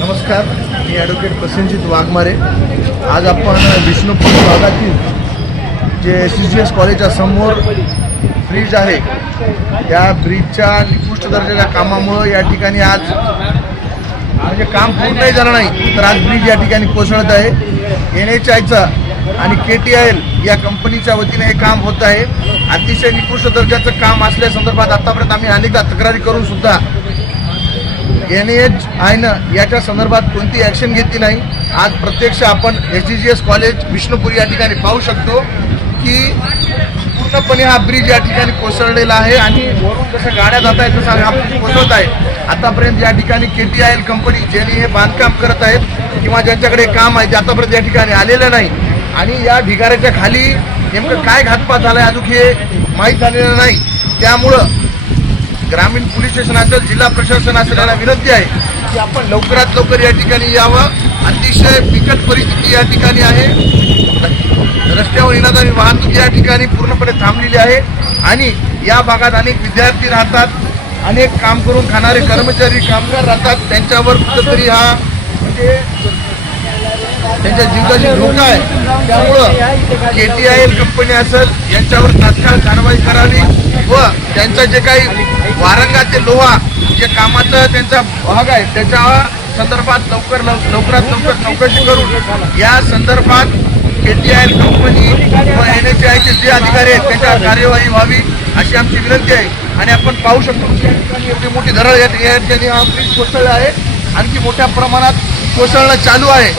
नमस्कार, मी ॲडव्होकेट प्रसेनजित वाघमारे। आज आपण विष्णुपुरी भागातील जे CGS कॉलेजच्या समोर ब्रिज आहे, त्या ब्रिजच्या निकृष्ट दर्जाच्या कामामुळे या ठिकाणी आज म्हणजे काम पूर्णही झालं नाही, तर आज ब्रिज या ठिकाणी कोसळत आहे। NHIचा आणि KTIL या कंपनीच्या वतीने हे काम होत आहे। अतिशय निकृष्ट दर्जाचं काम असल्या संदर्भात आतापर्यंत आम्ही अनेकदा तक्रारी करून सुद्धा NHIनं याच्या संदर्भात कोणती ॲक्शन घेतली नाही। आज प्रत्यक्ष आपण SGGS कॉलेज विष्णुपुरी या ठिकाणी पाहू शकतो की पूर्णपणे हा ब्रिज या ठिकाणी कोसळलेला आहे आणि वरून जसं गाड्या जात आहेत तसं हा कोसळत आहे। आतापर्यंत या ठिकाणी KTIL कंपनी ज्यांनी हे बांधकाम करत आहेत किंवा ज्यांच्याकडे काम आहे ते आतापर्यंत या ठिकाणी आलेलं नाही आणि या ढिगाऱ्याच्या खाली नेमकं काय घातपात झाला आहे अजून हे माहीत झालेलं नाही। त्यामुळं ग्रामीण पोलीस स्टेशन असेल, जिल्हा प्रशासन असेल यांना विनंती आहे की आपण लवकरात लवकर या ठिकाणी यावं। अतिशय बिकट परिस्थिती या ठिकाणी आहे। रस्त्यावर येणारी वाहतूक या ठिकाणी पूर्णपणे थांबलेली आहे आणि या भागात अनेक विद्यार्थी राहतात, अनेक काम करून खाणारे कर्मचारी कामगार राहतात। त्यांच्यावर कुठेतरी हा म्हणजे त्यांच्या जीवाची धोका आहे। त्यामुळं KTIL कंपनी असेल यांच्यावर तात्काळ कारवाई करावी व त्यांचं जे काही वारंगाचे लोहा जे कामाचं त्यांचा भाग आहे त्याच्या संदर्भात लवकरात लवकर चौकशी करून या संदर्भात KTIL कंपनी व NHIचे जे अधिकारी आहेत त्यांच्यावर कार्यवाही व्हावी अशी आमची विनंती आहे। आणि आपण पाहू शकतो एवढी मोठी धरळ या ठिकाणी हा ब्रिज कोसळला आहे, आणखी मोठ्या प्रमाणात कोसळणं चालू आहे।